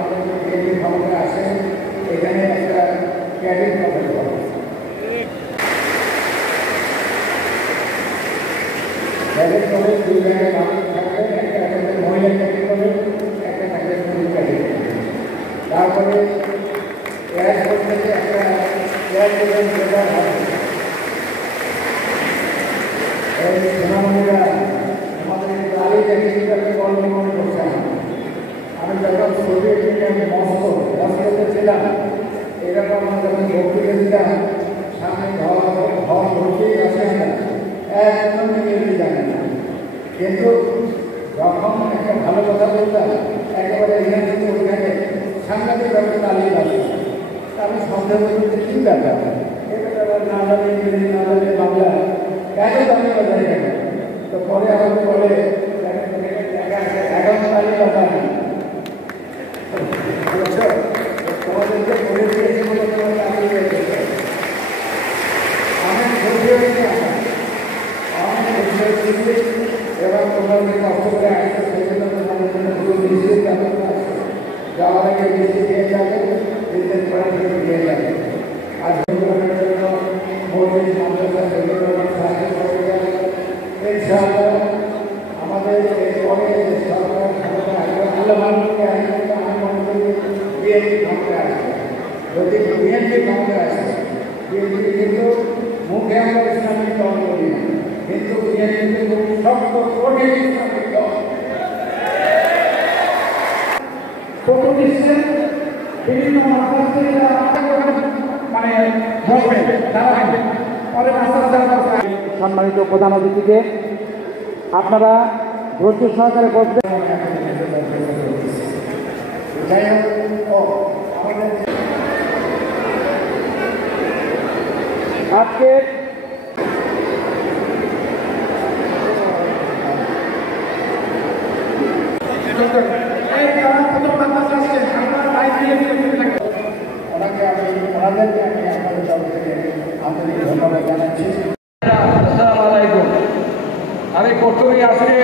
আমাদের বিএনপি ক্ষমতা আছে, এখানে একটা ক্যাডেট কলেজ হবে। ক্যাডেট কলেজ দুই জায়গায় মানুষ থাকবে, একটা থাকবে মহিলা ক্যাডেট কলেজ, একটা থাকবে পুরুষ ক্যাডেট কলেজ। তারপরে এয়ার ফোর্সে একটা এয়ার ডিফেন্স সেন্টার হবে। এই সেনাবাহিনীরা আমাদের গাড়ি টেকনিক্যালকে কর্মনির্মাণ করছে। আমি যখন সোভিয়েত ইউনিয়নে মস্কোতে ছিলাম, এরকম যখন বক্তৃতা দিতাম, সামনে ঘর ভর্তি আছে না, একদম ইংরেজি জানে না, কিন্তু যখন একটা ভালো কথা বলতাম একেবারে ইংরেজিতে ওইখানে সাংঘাতিকভাবে তালিয়ে আসে। আমি সন্দেহ করতে কি ব্যাপার, এটা না জানে ইংরেজি, না জানে বাংলা, কেন জানি বাজারে কেন। তো পরে আমাকে বলে এখন তালিয়ে কথা নেই, তোমাদেরকে বলে দিয়েছি বলে তোমার চাকরি হয়ে গেছে। অনেক খুশি হয়েছি, অনেক খুশি হয়েছি। এবার তোমাদের কষ্ট করে আসছে, সেই জন্য তোমাদের জন্য পুরো নিশ্চিত ব্যবস্থা আছে। যাওয়ার আগে বেশি দিয়ে যাবে, বিশেষ করে দিয়ে যাবে। আর যোগদানের জন্য মোদী মাদ্রাসা সাহায্য করে যাবে। ইনশাআল্লাহ আমাদের এই পরে যে সরকার ক্ষমতা আসবে, ভালো মানুষকে আসবে, আমি মনে করি বিএনপি ক্ষমতায় আসবে। যদি বিএনপি ক্ষমতায় আসে, বিএনপি কিন্তু মুখে আমরা ইসলামিক দল করি না, কিন্তু বিএনপি খুব শক্ত কঠিন ইসলামিক দল। বিভিন্ন মানে সম্মানিত প্রধান অতিথিকে আপনারা ধৈর্য সহকারে বসবেন। আজকে ওনাকে আমি ওনাদেরকে আমি আপনাদের তরফ থেকে আন্তরিক ধন্যবাদ জানাচ্ছি। আসসালামু আলাইকুম। আমি প্রথমেই আসলে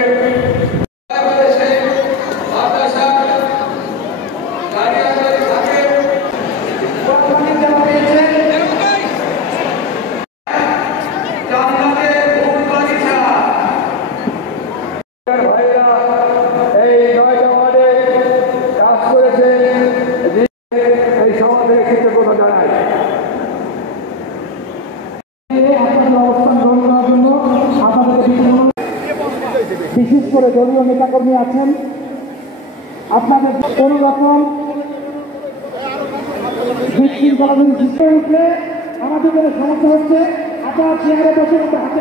বিশেষ করে দলীয় নেতাকর্মী আছেন, আপনাদের কোন রকম বিশৃঙ্খলা সৃষ্টি উঠলে আমাদের সমস্যা হচ্ছে। আপনারা চেয়ারে বসে হাতে